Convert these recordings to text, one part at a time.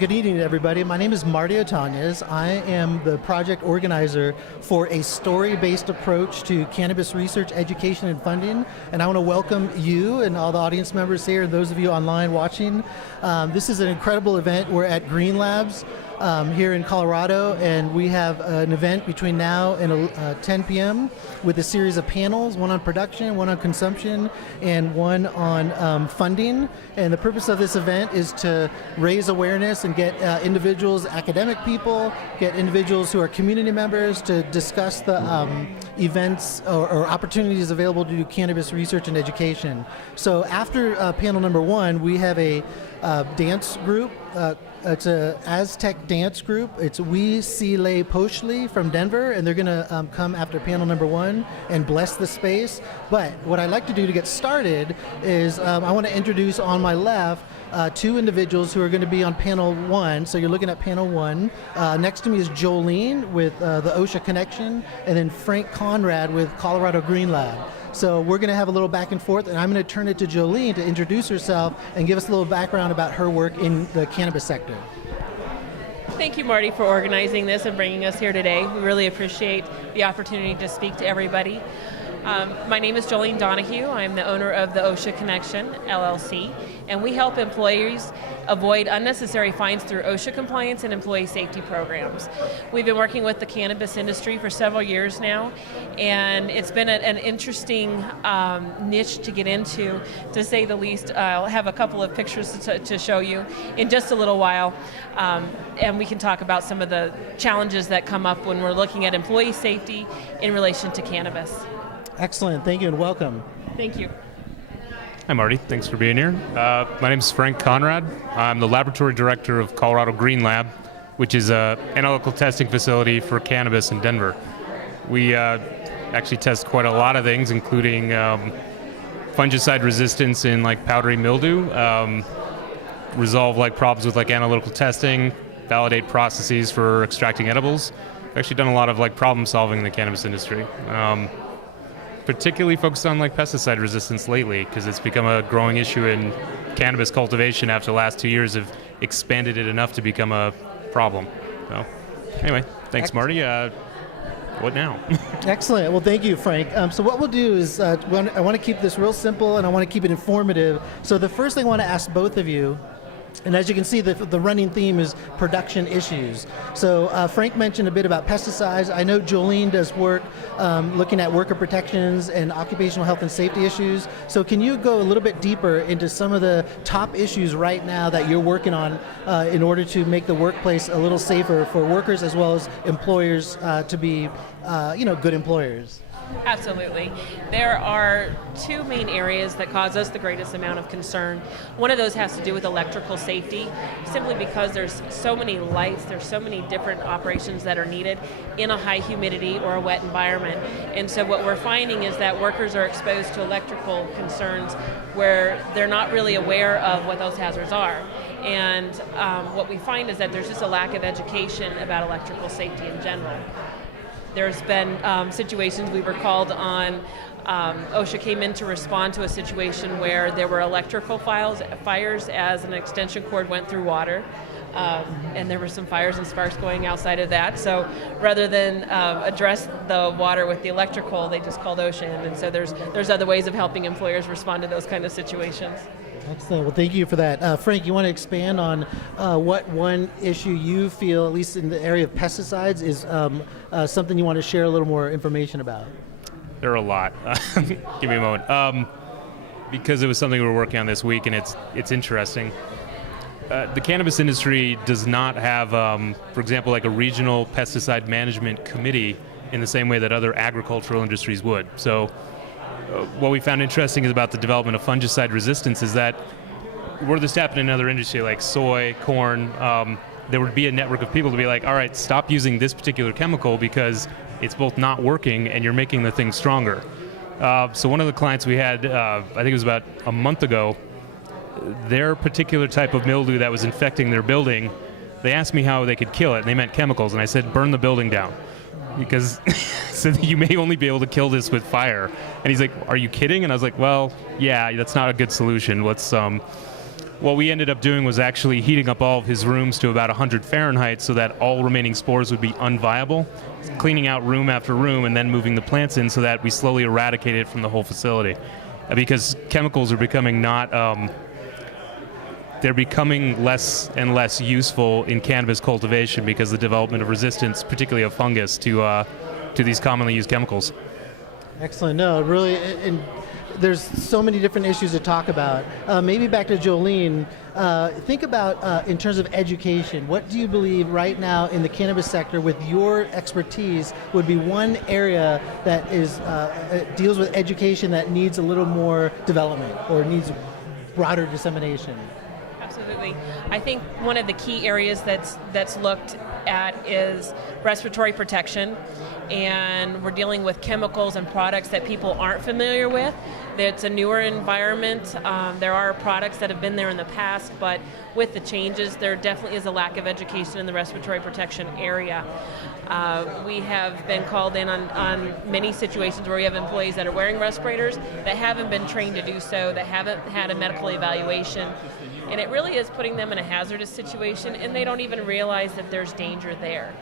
Good evening, everybody. My name is Marty Otanez. I am the project organizer for a story-based approach to cannabis research, education, and funding. And I want to welcome you and all the audience members here and those of you online watching. This is an incredible event. We're at Green Labs here in Colorado, and we have an event between now and 10 p.m. with a series of panels, one on production, one on consumption, and one on funding. And the purpose of this event is to raise awareness and get individuals, academic people, get individuals who are community members to discuss the events or opportunities available to do cannabis research and education. So after panel number one, we have a dance group. It's a Aztec dance group. It's We Sile Poshli from Denver, and they're going to come after panel number one and bless the space. But what I'd like to do to get started is I want to introduce on my left two individuals who are going to be on panel one. So you're looking at panel one. Next to me is Jolene with the OSHA Connection, and then Frank Conrad with Colorado Green Lab. So we're going to have a little back and forth, and I'm going to turn it to Jolene to introduce herself and give us a little background about her work in the cannabis sector. Thank you, Marty, for organizing this and bringing us here today. We really appreciate the opportunity to speak to everybody. My name is Jolene Donahue. I'm the owner of the OSHA Connection, LLC, and we help employees avoid unnecessary fines through OSHA compliance and employee safety programs. We've been working with the cannabis industry for several years now, and it's been an interesting niche to get into, to say the least. I'll have a couple of pictures to show you in just a little while, and we can talk about some of the challenges that come up when we're looking at employee safety in relation to cannabis. Excellent. Thank you and welcome. Thank you. Hi, Marty. Thanks for being here. My name is Frank Conrad. I'm the laboratory director of Colorado Green Lab, which is an analytical testing facility for cannabis in Denver. We actually test quite a lot of things, including fungicide resistance in like powdery mildew, resolve like problems with like analytical testing, validate processes for extracting edibles. We've actually done a lot of like problem solving in the cannabis industry. Particularly focused on like pesticide resistance lately, because it's become a growing issue in cannabis cultivation after the last 2 years have expanded it enough to become a problem. So anyway, thanks, Marty. What now? Excellent. Well, thank you, Frank. So what we'll do is I want to keep this real simple, and I want to keep it informative. So the first thing I want to ask both of you, and as you can see, the running theme is production issues. So Frank mentioned a bit about pesticides. I know Jolene does work looking at worker protections and occupational health and safety issues. So can you go a little bit deeper into some of the top issues right now that you're working on in order to make the workplace a little safer for workers as well as employers to be good employers? Absolutely. There are two main areas that cause us the greatest amount of concern. One of those has to do with electrical safety, simply because there's so many lights, there's so many different operations that are needed in a high humidity or a wet environment. And so what we're finding is that workers are exposed to electrical concerns where they're not really aware of what those hazards are. And what we find is that there's just a lack of education about electrical safety in general. There's been situations we were called on. OSHA came in to respond to a situation where there were electrical fires as an extension cord went through water. And there were some fires and sparks going outside of that. So rather than address the water with the electrical, they just called OSHA in. And so there's other ways of helping employers respond to those kind of situations. Excellent. Well, thank you for that. Frank, you want to expand on what one issue you feel, at least in the area of pesticides, is something you want to share a little more information about? There are a lot. Give me a moment. Because it was something we were working on this week, and it's interesting. The cannabis industry does not have, for example, like a regional pesticide management committee in the same way that other agricultural industries would. So what we found interesting is about the development of fungicide resistance is that were this to happen in another industry like soy, corn, there would be a network of people to be like, all right, stop using this particular chemical because it's both not working and you're making the thing stronger. So one of the clients we had, I think it was about a month ago, their particular type of mildew that was infecting their building, they asked me how they could kill it, and they meant chemicals, and I said, burn the building down. Because so you may only be able to kill this with fire. And he's like, are you kidding? And I was like, well, yeah, that's not a good solution. Let's What we ended up doing was actually heating up all of his rooms to about 100 Fahrenheit so that all remaining spores would be unviable, cleaning out room after room and then moving the plants in so that we slowly eradicate it from the whole facility. Because chemicals are becoming they're becoming less and less useful in cannabis cultivation because of the development of resistance, particularly of fungus, to these commonly used chemicals. Excellent. No, really, and there's so many different issues to talk about. Maybe back to Jolene, think about in terms of education, what do you believe right now in the cannabis sector with your expertise would be one area that deals with education that needs a little more development or needs broader dissemination? Absolutely. I think one of the key areas that's looked at is respiratory protection, and we're dealing with chemicals and products that people aren't familiar with. It's a newer environment. There are products that have been there in the past, but with the changes, there definitely is a lack of education in the respiratory protection area. We have been called in on many situations where we have employees that are wearing respirators that haven't been trained to do so, that haven't had a medical evaluation, and it really is putting them in a hazardous situation, and they don't even realize that there's danger there.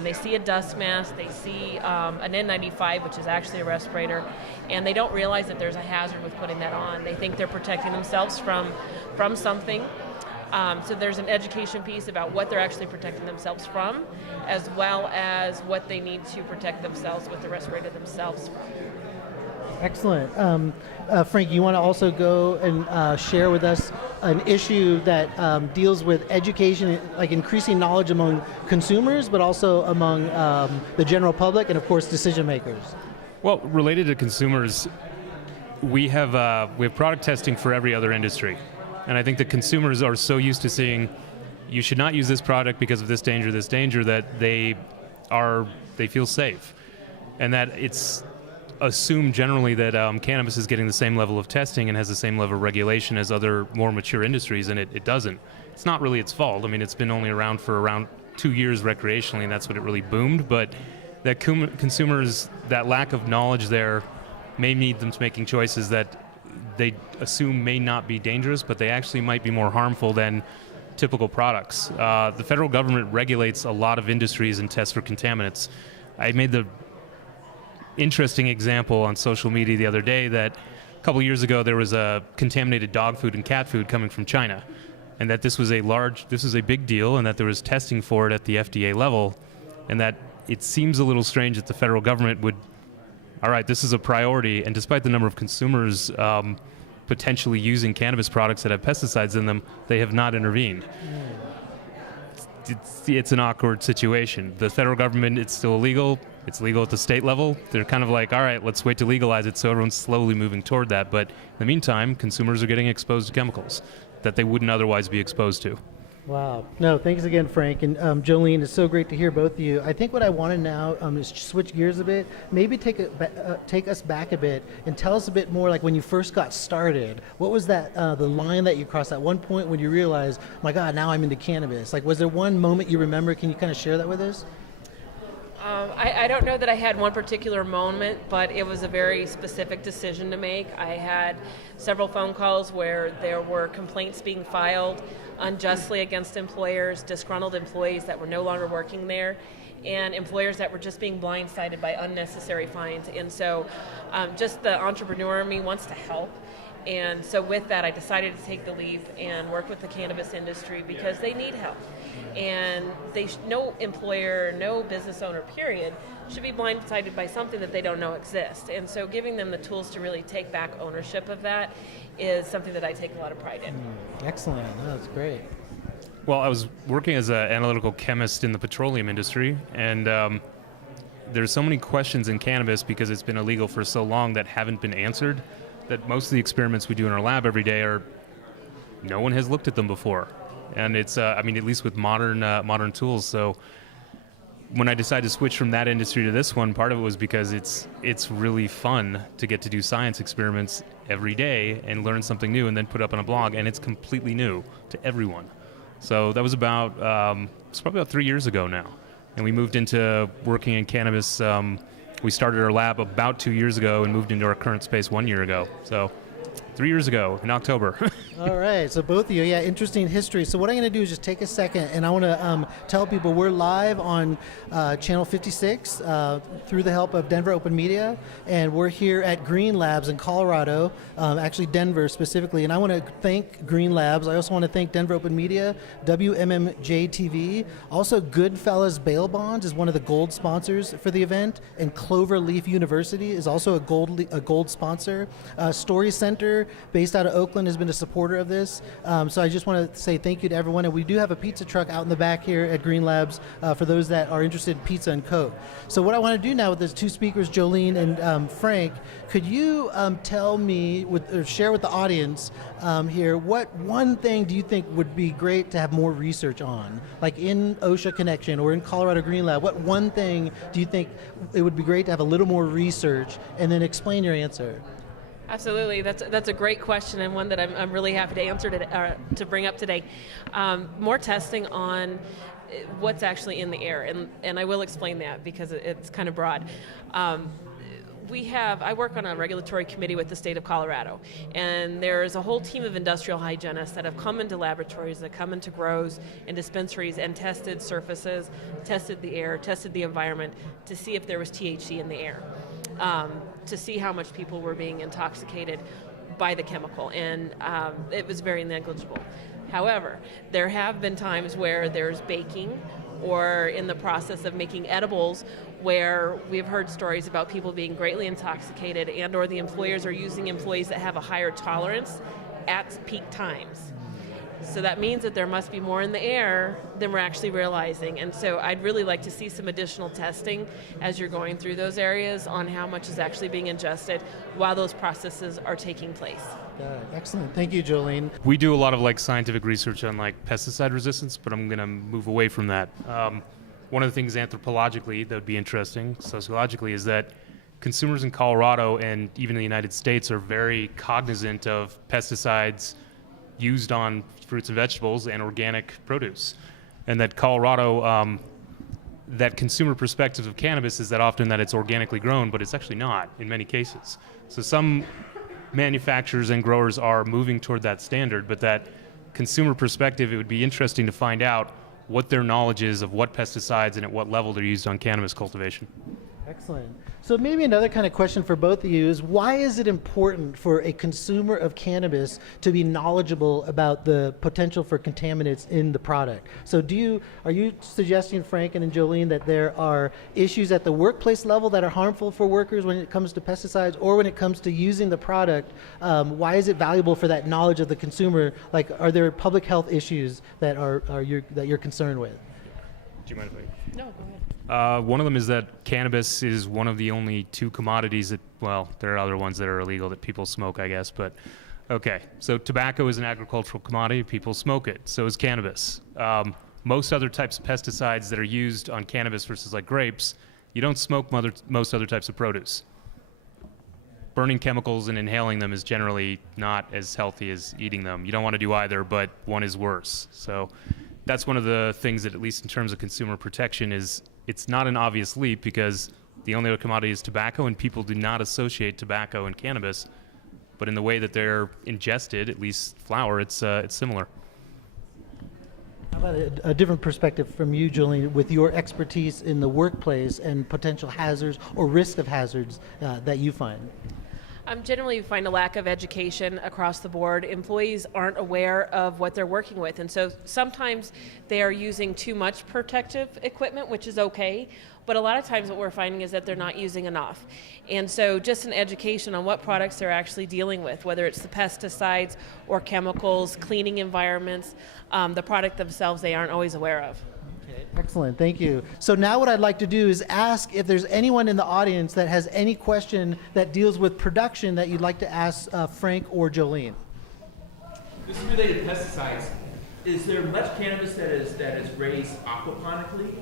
They see a dust mask, they see an N95, which is actually a respirator, and they don't realize that there's a hazard with putting that on. They think they're protecting themselves from something. So there's an education piece about what they're actually protecting themselves from, as well as what they need to protect themselves with the respirator themselves from. Excellent. Frank, you want to also go and share with us an issue that deals with education, like increasing knowledge among consumers, but also among the general public and, of course, decision makers. Well, related to consumers, we have product testing for every other industry. And I think the consumers are so used to seeing, you should not use this product because of this danger, that they feel safe. And that it's assumed generally that cannabis is getting the same level of testing and has the same level of regulation as other more mature industries, and it doesn't. It's not really its fault. I mean, it's been only around for around 2 years recreationally, and that's when it really boomed. But that consumers, that lack of knowledge there may lead them to making choices that they assume may not be dangerous, but they actually might be more harmful than typical products. The federal government regulates a lot of industries and tests for contaminants. I made the interesting example on social media the other day that a couple years ago there was a contaminated dog food and cat food coming from China, and that this was a big deal, and that there was testing for it at the FDA level, and that it seems a little strange that the federal government would, all right, this is a priority, and despite the number of consumers potentially using cannabis products that have pesticides in them, they have not intervened. It's an awkward situation. The federal government, it's still illegal. It's legal at the state level. They're kind of like, all right, let's wait to legalize it, so everyone's slowly moving toward that. But in the meantime, consumers are getting exposed to chemicals that they wouldn't otherwise be exposed to. Wow. No, thanks again, Frank. And Jolene, it's so great to hear both of you. I think what I want to now is switch gears a bit, maybe take us back a bit and tell us a bit more, like when you first got started, what was that, the line that you crossed at one point when you realized, my God, now I'm into cannabis? Like, was there one moment you remember? Can you kind of share that with us? I don't know that I had one particular moment, but it was a very specific decision to make. I had several phone calls where there were complaints being filed unjustly against employers, disgruntled employees that were no longer working there, and employers that were just being blindsided by unnecessary fines. And so just the entrepreneur in me wants to help. And so with that, I decided to take the leap and work with the cannabis industry because they need help. And no employer, no business owner, period, should be blindsided by something that they don't know exists. And so giving them the tools to really take back ownership of that is something that I take a lot of pride in. Excellent. No, that's great. Well, I was working as an analytical chemist in the petroleum industry, and there's so many questions in cannabis because it's been illegal for so long that haven't been answered, that most of the experiments we do in our lab every day no one has looked at them before. And it's, at least with modern tools. So when I decided to switch from that industry to this one, part of it was because it's really fun to get to do science experiments every day and learn something new and then put up on a blog, and it's completely new to everyone. So that was it's probably about 3 years ago now. And we moved into working in cannabis. We started our lab about 2 years ago and moved into our current space 1 year ago. So 3 years ago in October. All right, so both of you, yeah, interesting history. So what I'm going to do is just take a second, and I want to tell people we're live on Channel 56 through the help of Denver Open Media, and we're here at Green Labs in Colorado, actually Denver specifically. And I want to thank Green Labs. I also want to thank Denver Open Media, WMMJ TV. Also, Goodfellas Bail Bonds is one of the gold sponsors for the event, and Cloverleaf University is also a gold sponsor. Story Center, based out of Oakland, has been a supporter of this. So I just want to say thank you to everyone. And we do have a pizza truck out in the back here at Green Labs for those that are interested in pizza and Coke. So what I want to do now with the two speakers, Jolene and Frank, could you tell me, or share with the audience here, what one thing do you think would be great to have more research on? Like in OSHA Connection or in Colorado Green Lab, what one thing do you think it would be great to have a little more research, and then explain your answer? Absolutely, that's a great question, and one that I'm really happy to answer to bring up today. More testing on what's actually in the air, and I will explain that because it's kind of broad. I work on a regulatory committee with the state of Colorado, and there's a whole team of industrial hygienists that have come into laboratories, that come into grows and dispensaries and tested surfaces, tested the air, tested the environment to see if there was THC in the air, to see how much people were being intoxicated by the chemical, and it was very negligible. However, there have been times where there's baking or in the process of making edibles where we've heard stories about people being greatly intoxicated, and or the employers are using employees that have a higher tolerance at peak times. So that means that there must be more in the air than we're actually realizing. And so I'd really like to see some additional testing as you're going through those areas on how much is actually being ingested while those processes are taking place. Excellent. Thank you, Jolene. We do a lot of scientific research on pesticide resistance, but I'm going to move away from that. One of the things anthropologically that would be interesting, sociologically, is that consumers in Colorado and even in the United States are very cognizant of pesticides used on fruits and vegetables and organic produce. And that Colorado, that consumer perspective of cannabis is that often that it's organically grown, but it's actually not in many cases. So some manufacturers and growers are moving toward that standard, but that consumer perspective, it would be interesting to find out what their knowledge is of what pesticides and at what level they're used on cannabis cultivation. Excellent. So maybe another kind of question for both of you is, why is it important for a consumer of cannabis to be knowledgeable about the potential for contaminants in the product? So are you suggesting, Frank and Jolene, that there are issues at the workplace level that are harmful for workers when it comes to pesticides, or when it comes to using the product? Why is it valuable for that knowledge of the consumer? Like, are there public health issues that you're concerned with? Do you mind if I? No, go ahead. One of them is that cannabis is one of the only two commodities that, well, there are other ones that are illegal that people smoke, I guess, but okay. So tobacco is an agricultural commodity, people smoke it, so is cannabis. Most other types of pesticides that are used on cannabis versus like grapes, you don't smoke most other types of produce. Burning chemicals and inhaling them is generally not as healthy as eating them. You don't want to do either, but one is worse. So that's one of the things that, at least in terms of consumer protection, is it's not an obvious leap, because the only other commodity is tobacco, and people do not associate tobacco and cannabis, but in the way that they're ingested, at least flower, it's similar. How about a different perspective from you, Jolene, with your expertise in the workplace and potential hazards or risk of hazards that you find? Generally, we find a lack of education across the board. Employees aren't aware of what they're working with, and so sometimes they are using too much protective equipment, which is okay, but a lot of times what we're finding is that they're not using enough. And so just an education on what products they're actually dealing with, whether it's the pesticides or chemicals, cleaning environments, the product themselves they aren't always aware of. Excellent, thank you. So now what I'd like to do is ask if there's anyone in the audience that has any question that deals with production that you'd like to ask Frank or Jolene. This is related to pesticides. Is there much cannabis that is raised aquaponically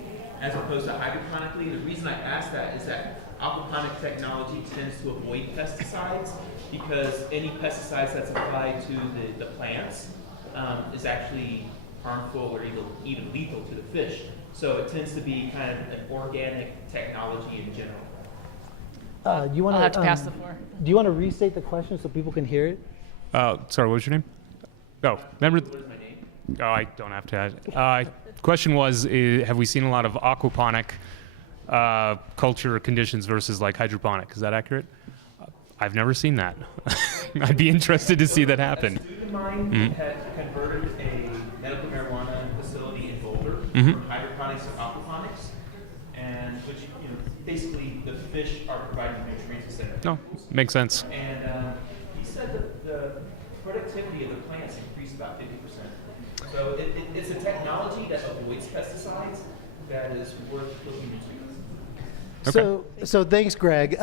as opposed to hydroponically? The reason I ask that is that aquaponic technology tends to avoid pesticides, because any pesticides that's applied to the plants is actually harmful or even lethal to the fish. So it tends to be kind of an organic technology in general. You want I'll have to pass the floor. Do you want to restate the question so people can hear it? Sorry, what was your name? Oh, remember? Oh, I don't have to add. Question was, have we seen a lot of aquaponic culture conditions versus like hydroponic? Is that accurate? I've never seen that. I'd be interested to see that happen. A student of mine had converted a medical marijuana facility in Boulder from hydroponics to aquaponics, and which basically the fish are providing nutrients instead of No, makes sense. And he said that the productivity of the plants increased about 50%. So it's a technology that avoids pesticides that is worth looking into. So thanks, Greg.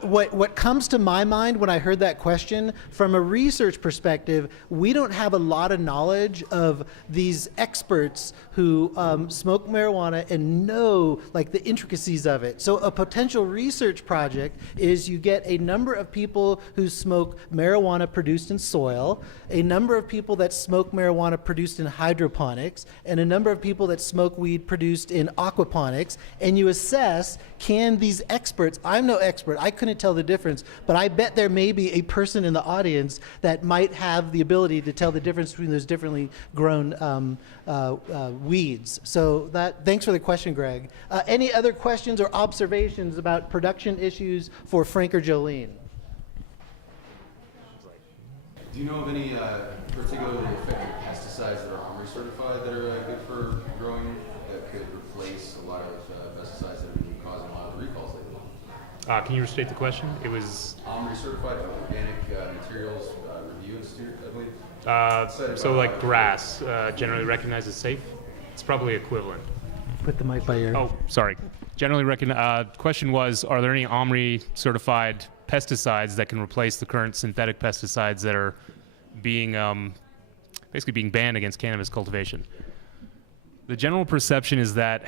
What comes to my mind when I heard that question, from a research perspective, we don't have a lot of knowledge of these experts who smoke marijuana and know like the intricacies of it. So a potential research project is you get a number of people who smoke marijuana produced in soil, a number of people that smoke marijuana produced in hydroponics, and a number of people that smoke weed produced in aquaponics, and you assess, can these experts, I'm no expert, I couldn't tell the difference, but I bet there may be a person in the audience that might have the ability to tell the difference between those differently grown weeds. So thanks for the question, Greg. Any other questions or observations about production issues for Frank or Jolene? Do you know of any particularly effective pesticides that are OMRI certified that are good for growing that could replace a lot of pesticides that have been causing a lot of the recalls lately? Can you restate the question? It was OMRI certified Organic Materials Review Institute, I believe. so like grass, generally recognized as safe. It's probably equivalent. Put the mic by your... Oh, sorry. Generally recognized. Question was, are there any OMRI certified pesticides that can replace the current synthetic pesticides that are being basically being banned against cannabis cultivation? The general perception is that,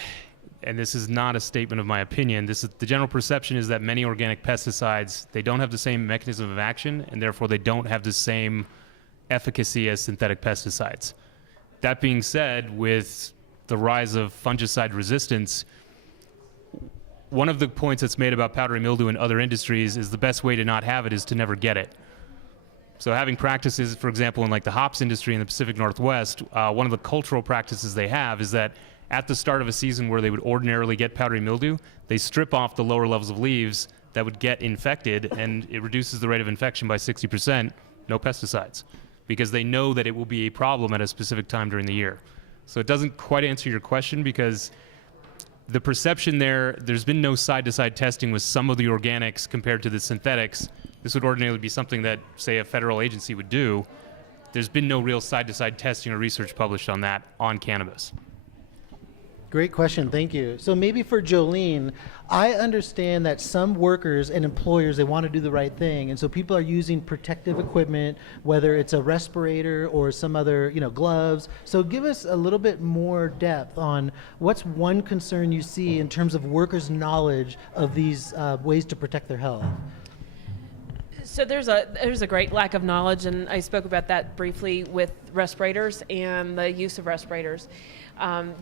and this is not a statement of my opinion, the general perception is that many organic pesticides, they don't have the same mechanism of action, and therefore they don't have the same efficacy as synthetic pesticides. That being said, with the rise of fungicide resistance, one of the points that's made about powdery mildew in other industries is the best way to not have it is to never get it. So having practices, for example, in like the hops industry in the Pacific Northwest, one of the cultural practices they have is that at the start of a season where they would ordinarily get powdery mildew, they strip off the lower levels of leaves that would get infected, and it reduces the rate of infection by 60%, no pesticides, because they know that it will be a problem at a specific time during the year. So it doesn't quite answer your question, because the perception there's been no side-to-side testing with some of the organics compared to the synthetics. This would ordinarily be something that, say, a federal agency would do. There's been no real side-to-side testing or research published on that on cannabis. Great question, thank you. So maybe for Jolene, I understand that some workers and employers, they want to do the right thing, and so people are using protective equipment, whether it's a respirator or some other, gloves. So give us a little bit more depth on what's one concern you see in terms of workers' knowledge of these ways to protect their health. So there's a great lack of knowledge, and I spoke about that briefly with respirators and the use of respirators.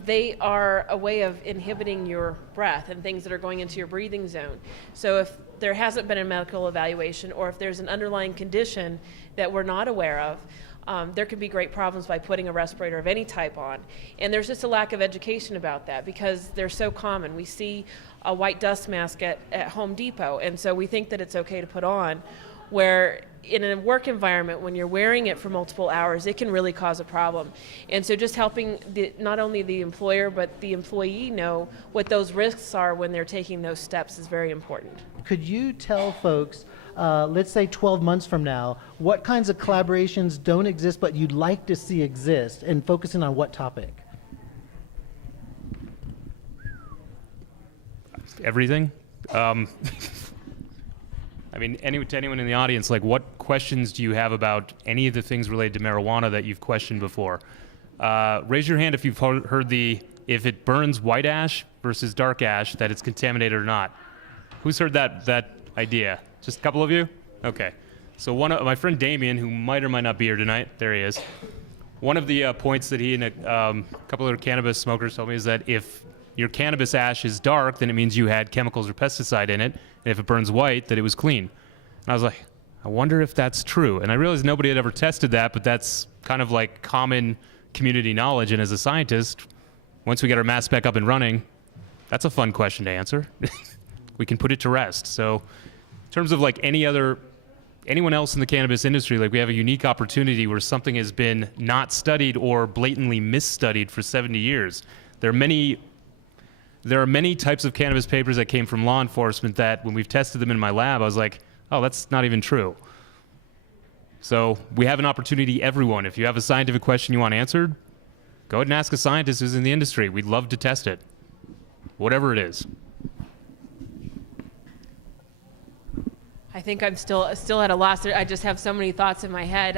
They are a way of inhibiting your breath and things that are going into your breathing zone. So if there hasn't been a medical evaluation, or if there's an underlying condition that we're not aware of, there can be great problems by putting a respirator of any type on. And there's just a lack of education about that because they're so common. We see a white dust mask at Home Depot, and so we think that it's okay to put on, where in a work environment, when you're wearing it for multiple hours, it can really cause a problem. And so just helping not only the employer, but the employee know what those risks are when they're taking those steps is very important. Could you tell folks, let's say 12 months from now, what kinds of collaborations don't exist but you'd like to see exist, and focusing on what topic? Everything. I mean, to anyone in the audience, like, what questions do you have about any of the things related to marijuana that you've questioned before? Raise your hand if you've heard if it burns white ash versus dark ash, that it's contaminated or not. Who's heard that idea? Just a couple of you? Okay. So my friend Damien, who might or might not be here tonight, there he is. One of the points that he and a couple other cannabis smokers told me is that if your cannabis ash is dark, then it means you had chemicals or pesticide in it. And if it burns white, that it was clean. And I was like, I wonder if that's true. And I realized nobody had ever tested that, but that's kind of like common community knowledge. And as a scientist, once we get our mass spec up and running, that's a fun question to answer. We can put it to rest. So in terms of like anyone else in the cannabis industry, like we have a unique opportunity where something has been not studied or blatantly misstudied for 70 years. There are many types of cannabis papers that came from law enforcement that when we've tested them in my lab, I was like, oh, that's not even true. So we have an opportunity, everyone. If you have a scientific question you want answered, go ahead and ask a scientist who's in the industry. We'd love to test it, whatever it is. I think I'm still at a loss. I just have so many thoughts in my head.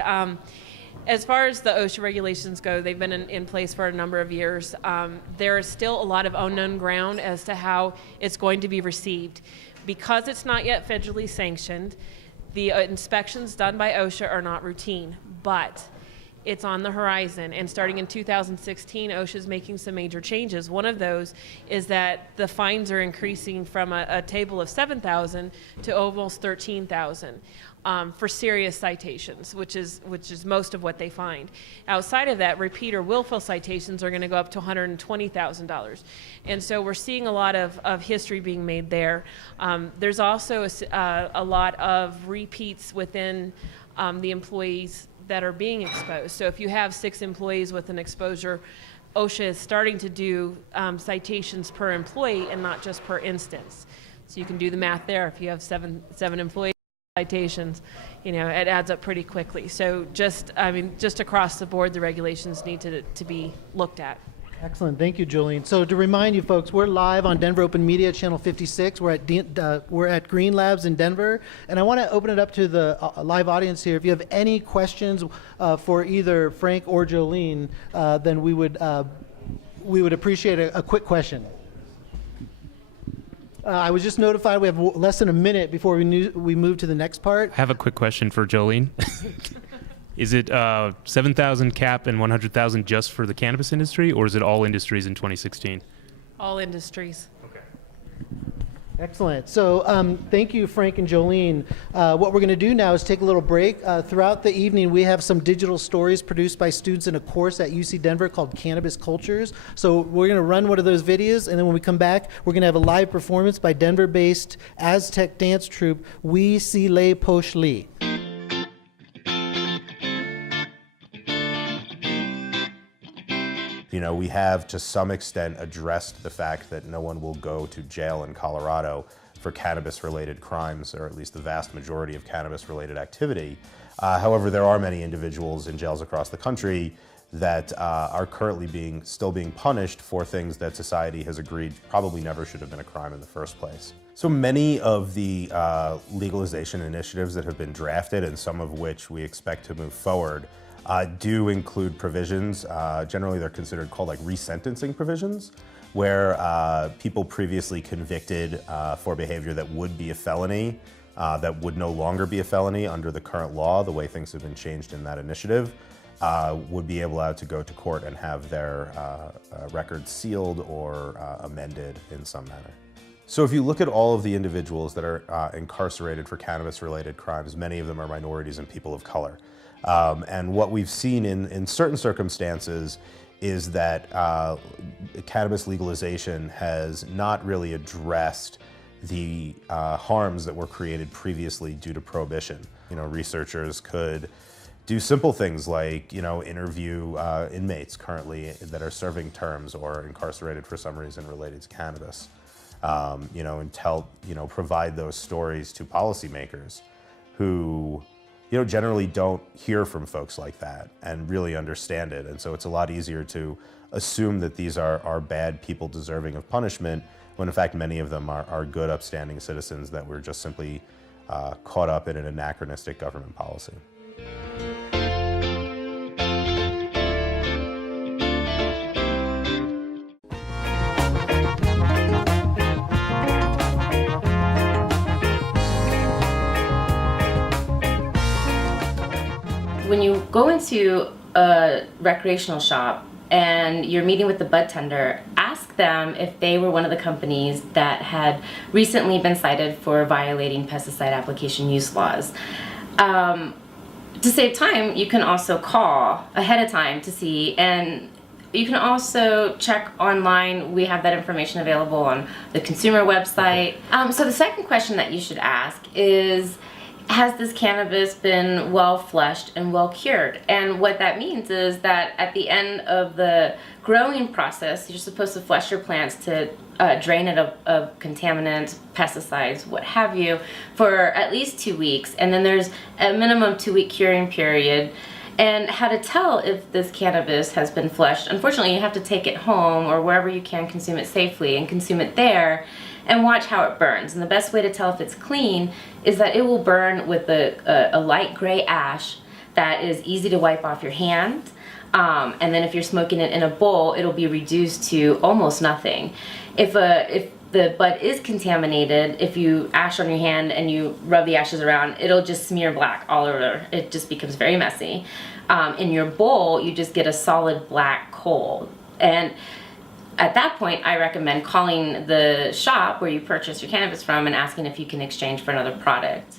As far as the OSHA regulations go, they've been in place for a number of years. There is still a lot of unknown ground as to how it's going to be received. Because it's not yet federally sanctioned, the inspections done by OSHA are not routine, but it's on the horizon. And starting in 2016, OSHA is making some major changes. One of those is that the fines are increasing from a table of 7,000 to almost 13,000 for serious citations, which is most of what they find. Outside of that, repeat or willful citations are going to go up to $120,000. And so we're seeing a lot of history being made there. There's also a lot of repeats within the employees that are being exposed. So if you have 6 employees with an exposure, OSHA is starting to do citations per employee and not just per instance. So you can do the math there. If you have seven employees, citations, it adds up pretty quickly. So just across the board, the regulations need to be looked at. Excellent. Thank you, Jolene. So to remind you folks, we're live on Denver Open Media, Channel 56. We're at Green Labs in Denver. And I want to open it up to the live audience here. If you have any questions for either Frank or Jolene, then we would appreciate a quick question. I was just notified we have less than a minute before we move to the next part. I have a quick question for Jolene. Is it 7,000 cap and 100,000 just for the cannabis industry, or is it all industries in 2016? All industries. Okay. Excellent. So thank you, Frank and Jolene. What we're going to do now is take a little break. Throughout the evening, we have some digital stories produced by students in a course at UC Denver called Cannabis Cultures. So we're going to run one of those videos, and then when we come back, we're going to have a live performance by Denver-based Aztec dance troupe We Si Le Posh Lee. We have to some extent addressed the fact that no one will go to jail in Colorado for cannabis-related crimes, or at least the vast majority of cannabis-related activity. However, there are many individuals in jails across the country that are currently still being punished for things that society has agreed probably never should have been a crime in the first place. So many of the legalization initiatives that have been drafted, and some of which we expect to move forward, do include provisions. Generally, they're called like resentencing provisions, where people previously convicted for behavior that would be a felony, that would no longer be a felony under the current law, the way things have been changed in that initiative, would be able to go to court and have their records sealed or amended in some manner. So if you look at all of the individuals that are incarcerated for cannabis-related crimes, many of them are minorities and people of color. And what we've seen in certain circumstances is that cannabis legalization has not really addressed the harms that were created previously due to prohibition. Researchers could do simple things like, interview inmates currently that are serving terms or incarcerated for some reason related to cannabis, and provide those stories to policymakers who generally don't hear from folks like that and really understand it. And so it's a lot easier to assume that these are bad people deserving of punishment, when in fact many of them are good, upstanding citizens that were just simply caught up in an anachronistic government policy. When you go into a recreational shop and you're meeting with the bud tender, ask them if they were one of the companies that had recently been cited for violating pesticide application use laws. To save time, you can also call ahead of time to see, and you can also check online. We have that information available on the consumer website. So the second question that you should ask is, has this cannabis been well flushed and well cured? And what that means is that at the end of the growing process, you're supposed to flush your plants to drain it of contaminants, pesticides, what have you, for at least 2 weeks. And then there's a minimum 2-week curing period. And how to tell if this cannabis has been flushed, unfortunately you have to take it home or wherever you can consume it safely and consume it there and watch how it burns. And the best way to tell if it's clean is that it will burn with a light gray ash that is easy to wipe off your hand. And then if you're smoking it in a bowl, it'll be reduced to almost nothing. If the bud is contaminated, if you ash on your hand and you rub the ashes around, it'll just smear black all over. It just becomes very messy. In your bowl, you just get a solid black coal. And at that point, I recommend calling the shop where you purchase your cannabis from and asking if you can exchange for another product.